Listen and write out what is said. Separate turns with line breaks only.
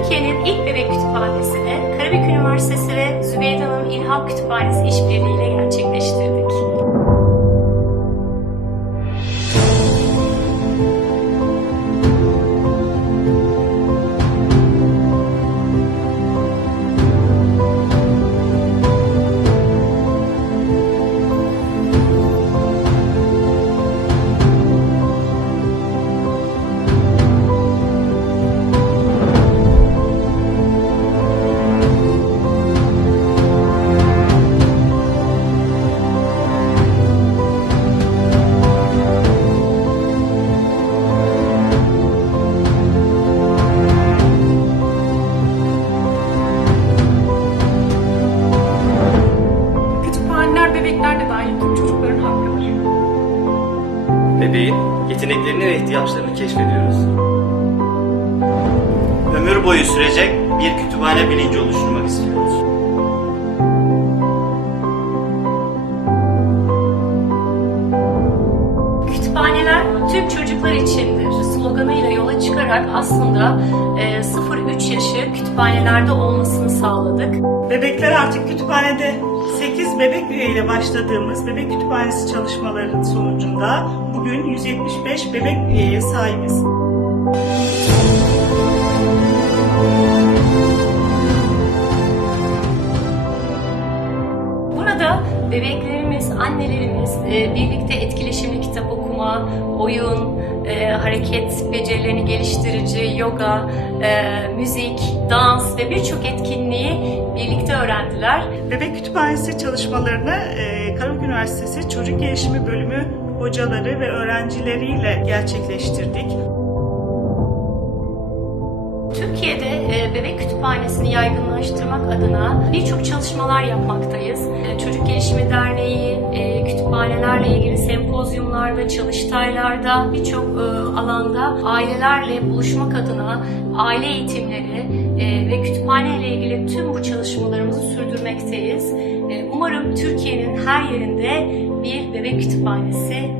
Türkiye'nin ilk bebek kütüphanesini Karabük Üniversitesi ve Zübeyde Hanım İlham Kütüphanesi işbirliğiyle gerçekleştirdik.
Bebeğin yeteneklerini ve ihtiyaçlarını keşfediyoruz. Ömür boyu sürecek bir kütüphane bilinci oluşturmak istiyoruz.
Kütüphaneler tüm çocuklar içindir sloganıyla yola çıkarak aslında e, 0-3 yaşı kütüphanelerde olmasını sağladık.
Bebekler artık kütüphanede 8 bebek üyeyle başladığımız bebek kütüphanesi çalışmalarının sonucunda bugün 175 bebek üyeye sahibiz.
Burada bebeklerimiz, annelerimiz e, birlikte etkileşimli kitap okuma, oyun, e, hareket becerilerini geliştirici, yoga, e, müzik, dans ve birçok etkinliği öğrendiler.
Bebek kütüphanesi çalışmalarını e, Karabük Üniversitesi Çocuk Gelişimi Bölümü hocaları ve öğrencileriyle gerçekleştirdik.
Türkiye'de e, bebek kütüphanesini yaygınlaştırmak adına birçok çalışmalar yapmaktayız. E, Çocuk Gelişimi Derneği, e, kütüphanelerle ilgili sempozyumlarda, çalıştaylarda birçok e, alanda ailelerle buluşmak adına aile eğitimleri e, ve kütüphane ile ilgili tüm bu çalışmalarımızı sürdürmekteyiz. E, Umarım Türkiye'nin her yerinde bir bebek kütüphanesi